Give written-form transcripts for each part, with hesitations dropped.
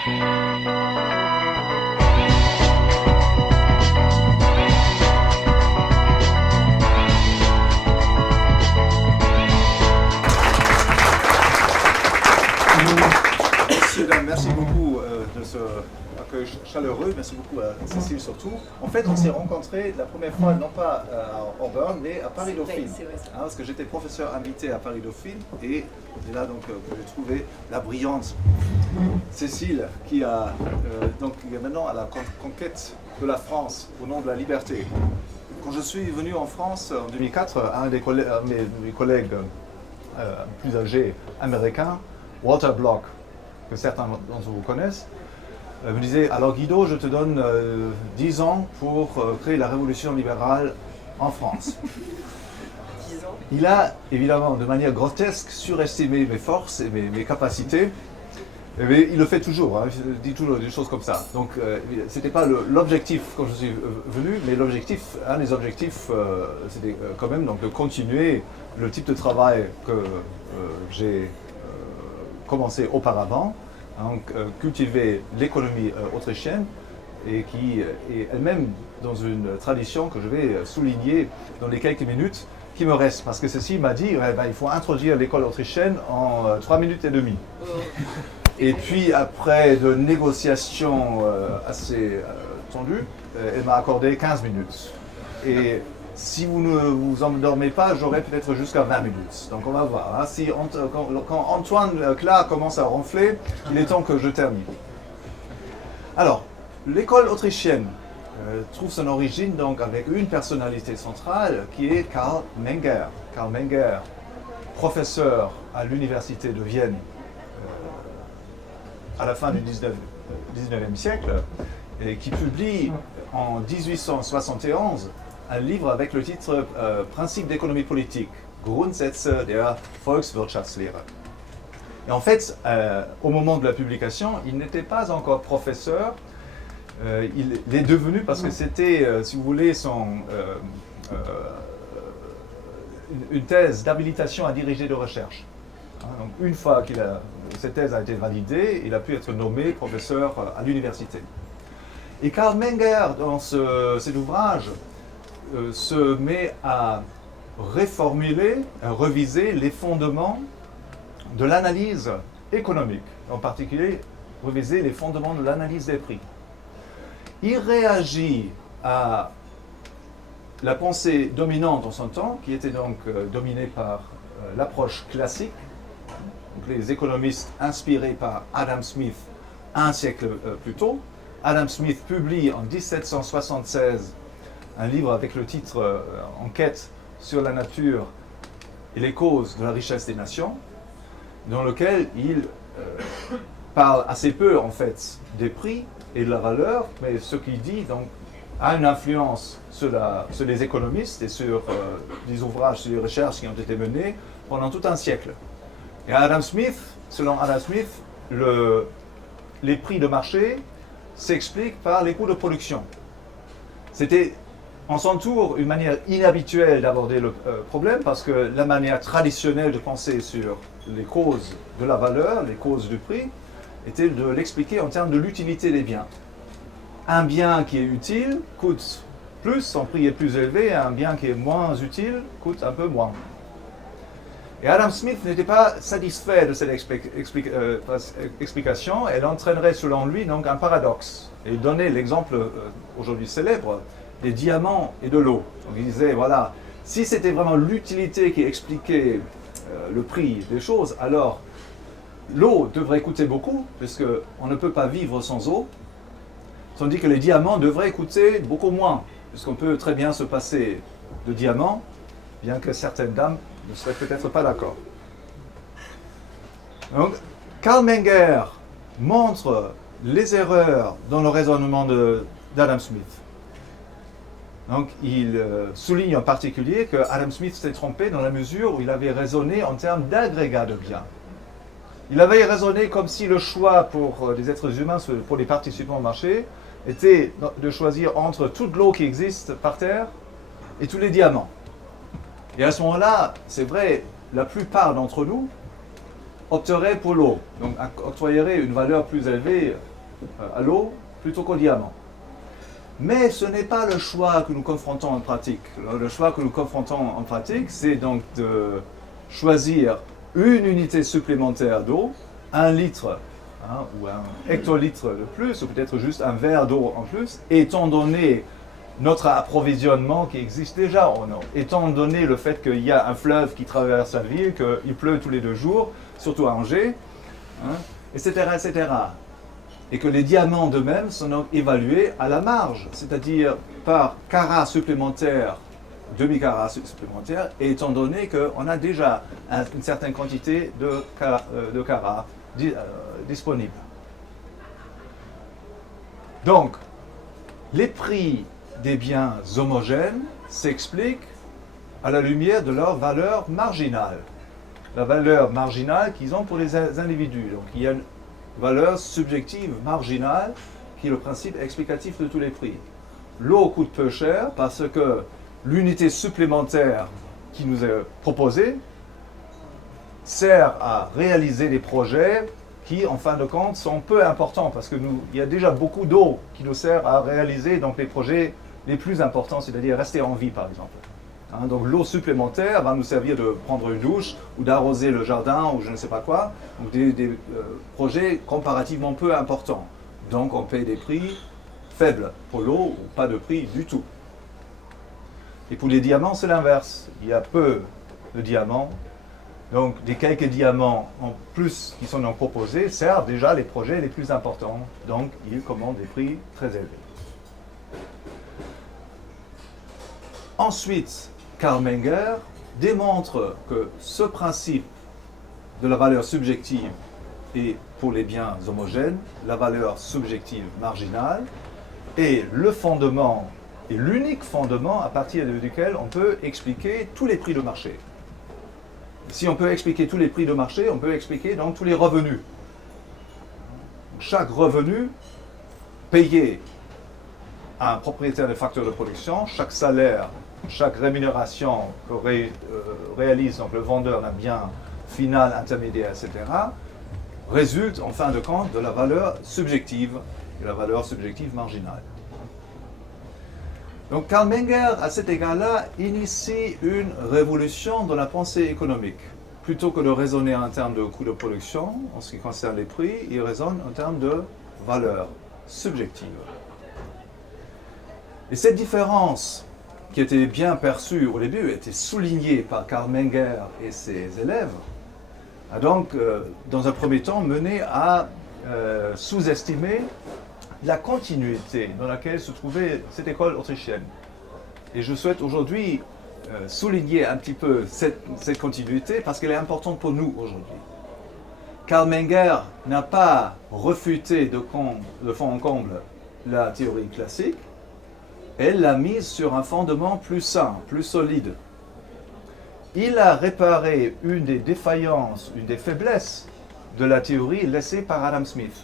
Merci beaucoup de ce accueil chaleureux, merci beaucoup à Cécile surtout. En fait, on s'est rencontrés la première fois, non pas à Auburn, mais à Paris-Dauphine. Parce que j'étais professeur invité à Paris-Dauphine et c'est là donc, que j'ai trouvé la brillante Cécile qui est maintenant à la conquête de la France au nom de la liberté. Quand je suis venu en France en 2004, un de mes collègues plus âgés américains, Walter Block, que certains d'entre vous connaissent, me disait « Alors Guido, je te donne 10 ans pour créer la révolution libérale en France. » Il a évidemment de manière grotesque surestimé mes forces et mes capacités, mais il le fait toujours, hein, il dit toujours des choses comme ça. Donc ce n'était pas l'objectif quand je suis venu, mais un des objectifs c'était quand même donc, de continuer le type de travail que j'ai commencé auparavant, donc cultiver l'économie autrichienne et qui est elle-même dans une tradition que je vais souligner dans les quelques minutes qui me restent. Parce que ceci m'a dit il faut introduire l'école autrichienne en 3 minutes et demie. Et puis après de négociations assez tendues, elle m'a accordé 15 minutes. Et si vous ne vous endormez pas, j'aurai peut-être jusqu'à 20 minutes. Donc on va voir. Hein. Quand Antoine Clat commence à ronfler, il est temps que je termine. Alors, l'école autrichienne trouve son origine donc avec une personnalité centrale qui est Karl Menger. Karl Menger, professeur à l'université de Vienne à la fin du 19e siècle, et qui publie en 1871 un livre avec le titre Principes d'économie politique, Grundsätze der Volkswirtschaftslehre. Et en fait, au moment de la publication, il n'était pas encore professeur. Il est devenu, parce que c'était, si vous voulez, une thèse d'habilitation à diriger de recherche. Donc, une fois que cette thèse a été validée, il a pu être nommé professeur à l'université. Et Karl Menger, dans cet ouvrage, se met à réformuler, à reviser les fondements de l'analyse économique, en particulier reviser les fondements de l'analyse des prix. Il réagit à la pensée dominante en son temps, qui était donc dominée par l'approche classique, donc les économistes inspirés par Adam Smith un siècle plus tôt. Adam Smith publie en 1776 un livre avec le titre Enquête sur la nature et les causes de la richesse des nations, dans lequel il parle assez peu en fait des prix et de la valeur, mais ce qu'il dit donc a une influence sur les économistes et sur les ouvrages, sur les recherches qui ont été menées pendant tout un siècle. Et selon Adam Smith, les prix de marché s'expliquent par les coûts de production. C'était en son tour une manière inhabituelle d'aborder le problème, parce que la manière traditionnelle de penser sur les causes de la valeur, les causes du prix, était de l'expliquer en termes de l'utilité des biens. Un bien qui est utile coûte plus, son prix est plus élevé, et un bien qui est moins utile coûte un peu moins. Et Adam Smith n'était pas satisfait de cette explication. Elle entraînerait selon lui donc un paradoxe. Et il donnait l'exemple aujourd'hui célèbre des diamants et de l'eau. Donc il disait, voilà, si c'était vraiment l'utilité qui expliquait le prix des choses, alors l'eau devrait coûter beaucoup, puisqu'on ne peut pas vivre sans eau, tandis que les diamants devraient coûter beaucoup moins, puisqu'on peut très bien se passer de diamants, bien que certaines dames ne seraient peut-être pas d'accord. Donc, Karl Menger montre les erreurs dans le raisonnement d'Adam Smith. Donc, il souligne en particulier que Adam Smith s'est trompé dans la mesure où il avait raisonné en termes d'agrégat de biens. Il avait raisonné comme si le choix pour les êtres humains, pour les participants au marché, était de choisir entre toute l'eau qui existe par terre et tous les diamants. Et à ce moment-là, c'est vrai, la plupart d'entre nous opterait pour l'eau, donc octroyerait une valeur plus élevée à l'eau plutôt qu'au diamant. Mais ce n'est pas le choix que nous confrontons en pratique. Le choix que nous confrontons en pratique, c'est donc de choisir une unité supplémentaire d'eau, 1 litre ou 1 hectolitre de plus, ou peut-être juste un verre d'eau en plus, étant donné notre approvisionnement qui existe déjà en eau, étant donné le fait qu'il y a un fleuve qui traverse la ville, qu'il pleut tous les 2 jours, surtout à Angers, etc., etc. Et que les diamants d'eux-mêmes sont donc évalués à la marge, c'est-à-dire par carat supplémentaire, demi-carat supplémentaire, étant donné qu'on a déjà une certaine quantité de carats disponibles. Donc, les prix des biens homogènes s'expliquent à la lumière de leur valeur marginale. La valeur marginale qu'ils ont pour les individus. Donc, il y a une valeur subjective marginale qui est le principe explicatif de tous les prix. L'eau coûte peu cher parce que l'unité supplémentaire qui nous est proposée sert à réaliser des projets qui, en fin de compte, sont peu importants parce qu'il y a déjà beaucoup d'eau qui nous sert à réaliser donc, les projets les plus importants, c'est-à-dire rester en vie, par exemple. Donc l'eau supplémentaire va nous servir de prendre une douche ou d'arroser le jardin ou je ne sais pas quoi, donc des projets comparativement peu importants. Donc on paye des prix faibles pour l'eau ou pas de prix du tout. Et pour les diamants, c'est l'inverse. Il y a peu de diamants. Donc des quelques diamants en plus qui sont donc proposés servent déjà les projets les plus importants. Donc ils commandent des prix très élevés. Ensuite, Carl Menger démontre que ce principe de la valeur subjective est pour les biens homogènes, la valeur subjective marginale, est le fondement et l'unique fondement à partir duquel on peut expliquer tous les prix de marché. Si on peut expliquer tous les prix de marché, on peut expliquer donc tous les revenus. Chaque revenu payé à un propriétaire de facteurs de production, chaque salaire, chaque rémunération que réalise donc, le vendeur d'un bien final, intermédiaire, etc., résulte en fin de compte de la valeur subjective, et la valeur subjective marginale. Donc Carl Menger, à cet égard-là, initie une révolution dans la pensée économique. Plutôt que de raisonner en termes de coût de production, en ce qui concerne les prix, il raisonne en termes de valeur subjective. Et cette différence, qui était bien perçue au début, était soulignée par Carl Menger et ses élèves, a donc, dans un premier temps, mené à sous-estimer la continuité dans laquelle se trouvait cette école autrichienne. Et je souhaite aujourd'hui souligner un petit peu cette continuité parce qu'elle est importante pour nous aujourd'hui. Carl Menger n'a pas refuté de fond en comble la théorie classique, elle l'a mise sur un fondement plus sain, plus solide. Il a réparé une des défaillances, une des faiblesses de la théorie laissée par Adam Smith.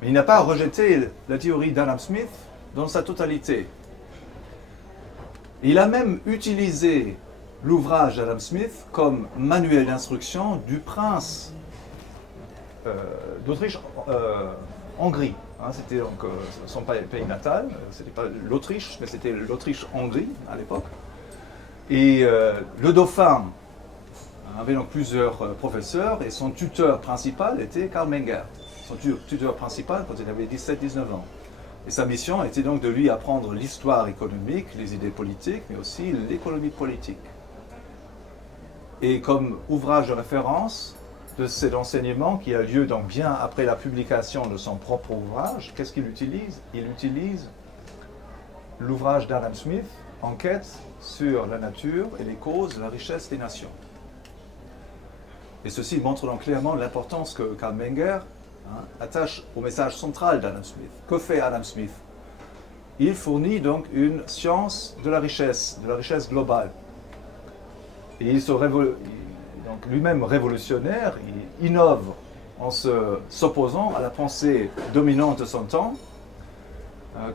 Mais il n'a pas rejeté la théorie d'Adam Smith dans sa totalité. Il a même utilisé l'ouvrage d'Adam Smith comme manuel d'instruction du prince d'Autriche-Hongrie. C'était donc son pays natal, c'était pas l'Autriche, mais c'était l'Autriche-Hongrie à l'époque. Et le dauphin avait donc plusieurs professeurs et son tuteur principal était Carl Menger. Son tuteur principal quand il avait 17-19 ans. Et sa mission était donc de lui apprendre l'histoire économique, les idées politiques, mais aussi l'économie politique. Et comme ouvrage de référence de cet enseignement qui a lieu donc bien après la publication de son propre ouvrage, qu'est-ce qu'il utilise? Il utilise l'ouvrage d'Adam Smith, Enquête sur la nature et les causes de la richesse des nations. Et ceci montre donc clairement l'importance que Carl Menger attache au message central d'Adam Smith. Que fait Adam Smith? Il fournit donc une science de la richesse globale. Et il se donc lui-même révolutionnaire, il innove en s'opposant à la pensée dominante de son temps,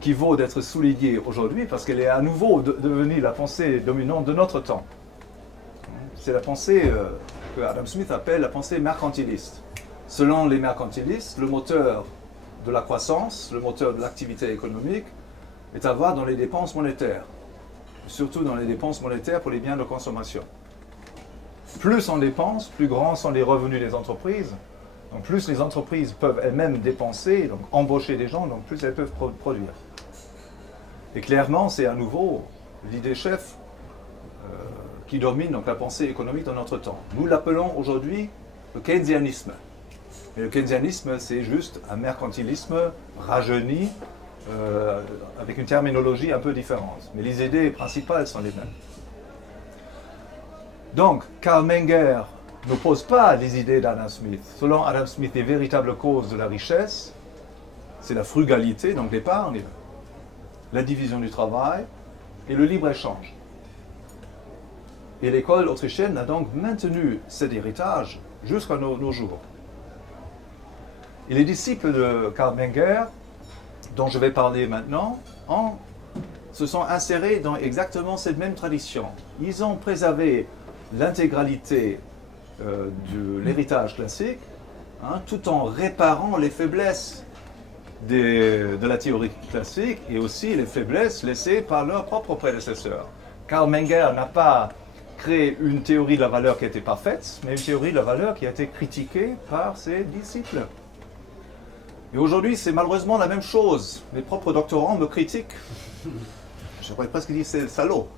qui vaut d'être soulignée aujourd'hui parce qu'elle est à nouveau devenue la pensée dominante de notre temps. C'est la pensée que Adam Smith appelle la pensée mercantiliste. Selon les mercantilistes, le moteur de la croissance, le moteur de l'activité économique, est à voir dans les dépenses monétaires, surtout dans les dépenses monétaires pour les biens de consommation. Plus on dépense, plus grands sont les revenus des entreprises, donc plus les entreprises peuvent elles-mêmes dépenser, donc embaucher des gens, donc plus elles peuvent produire. Et clairement, c'est à nouveau l'idée chef qui domine donc la pensée économique dans notre temps. Nous l'appelons aujourd'hui le keynesianisme. Et le keynesianisme, c'est juste un mercantilisme rajeuni, avec une terminologie un peu différente. Mais les idées principales sont les mêmes. Donc, Karl Menger n'oppose pas les idées d'Adam Smith. Selon Adam Smith, les véritables causes de la richesse, c'est la frugalité, donc l'épargne, la division du travail et le libre-échange. Et l'école autrichienne a donc maintenu cet héritage jusqu'à nos jours. Et les disciples de Karl Menger, dont je vais parler maintenant, se sont insérés dans exactement cette même tradition. Ils ont préservé l'intégralité de l'héritage classique, tout en réparant les faiblesses de la théorie classique et aussi les faiblesses laissées par leurs propres prédécesseurs. Karl Menger n'a pas créé une théorie de la valeur qui était parfaite, mais une théorie de la valeur qui a été critiquée par ses disciples. Et aujourd'hui, c'est malheureusement la même chose. Mes propres doctorants me critiquent. J'aurais presque dit c'est salaud.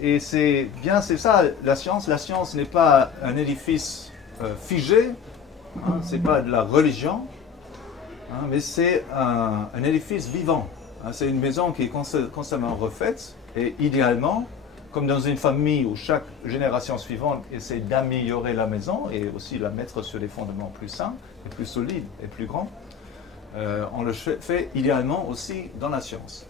Et c'est ça, la science. La science n'est pas un édifice figé, c'est pas de la religion, mais c'est un édifice vivant. C'est une maison qui est constamment refaite, et idéalement, comme dans une famille où chaque génération suivante essaie d'améliorer la maison et aussi la mettre sur des fondements plus sains, et plus solides et plus grands, on le fait idéalement aussi dans la science.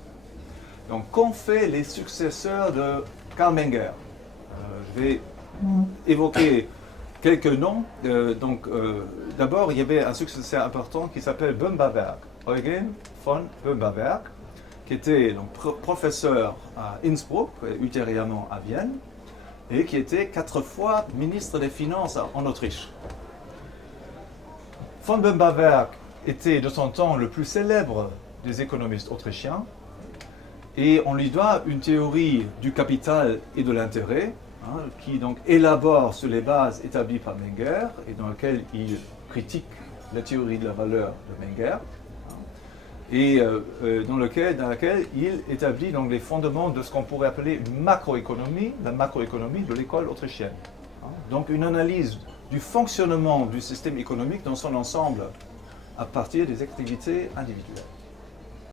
Donc, qu'ont fait les successeurs de Karl Menger? Je vais évoquer quelques noms. D'abord, il y avait un successeur important qui s'appelle Böhm-Bawerk, Eugen von Böhm-Bawerk, qui était donc professeur à Innsbruck, ultérieurement à Vienne, et qui était 4 fois ministre des Finances en Autriche. Von Böhm-Bawerk était de son temps le plus célèbre des économistes autrichiens, et on lui doit une théorie du capital et de l'intérêt, qui donc élabore sur les bases établies par Menger, et dans laquelle il critique la théorie de la valeur de Menger, et dans laquelle il établit donc les fondements de ce qu'on pourrait appeler une macroéconomie, la macroéconomie de l'école autrichienne. Donc une analyse du fonctionnement du système économique dans son ensemble à partir des activités individuelles.